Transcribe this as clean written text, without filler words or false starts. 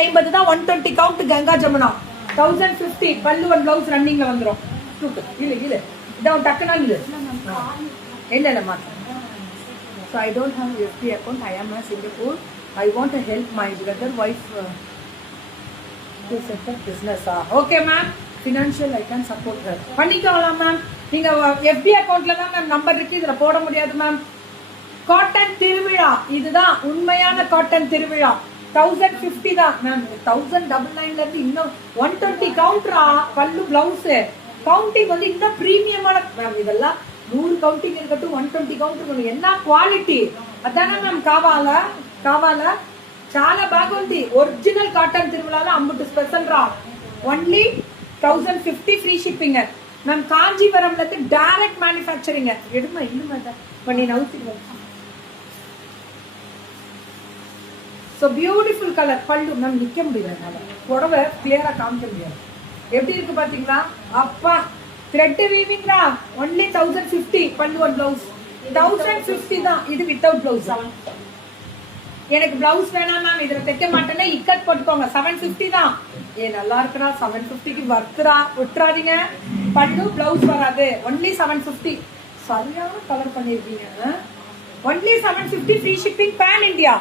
750 தான். 120 கவுண்ட் கங்கா ஜமுனா. 1050 பல்லு one blouse ரன்னிங்ல வந்துரும். இல்ல இல்ல இதான் டக்குனா இல்ல இல்ல மாத்த. So I don't have FD account. I am a Singapore. I want to help my brother wife to set up business. Okay ma'am, financial I can support her. பண்ணிக்கலாம் ma'am. நீங்க FD அக்கவுண்ட்ல தான் மேம் நம்பர் இருக்கு, இதுல போட முடியாது ma'am. Cotton திருவிழா, இதுதான் உண்மையான காட்டன் திருவிழா. 1050 தான் மேம். 1099ல இருந்து இன்னும் 120 கவுண்டரா பல்லு பிளவுஸ். கவுண்டிங் வந்து இன்னும் பிரீமியமான மேம். இதெல்லாம் 100 கவுண்டிங் இருக்கட்டும், 120 கவுண்டர் என்ன குவாலிட்டி. அதானே மேம் காவால చాలా బాగుంది. ఒరిజినల్ కాటన్ తిరుమలలో అమ్ముட்டு స్పెషల్ రా. Only 1050 free shipping ma'am. காஞ்சிபுரம்ல இருந்து டைரக்ட் மேனுஃபேக்சரிங். எடுமா இல்ல பண்ணி நவுத்திடுவோம். ஸோ பியூட்டிஃபுல் கலர் பல்லு மேம். நிக்க முடியல, புடவை கிளியரா காமிக்க முடியாது. எப்படி இருக்கு பாத்தீங்களா? அப்பா த்ரெட் வீவிங்ரா. ஒன்லி 1050 பல்லு ஒன் பிளவுஸ். 1050 தான். இது வித்தவுட் பிளவுஸ். எனக்கு பிளவுஸ் வேணாம் மேம், இதுல தைக்க மாட்டேன்னா இக்கட் போட்டுக்கோங்க. 750 தான். நல்லா இருக்குறா. 750க்கு வர்த்துறா. விட்டுறாதீங்க. பல்லு பிளவுஸ் வராது. ஒன்லி 750. சரியான கலர் பண்ணிருக்கீங்க. Only 750 free shipping pan India.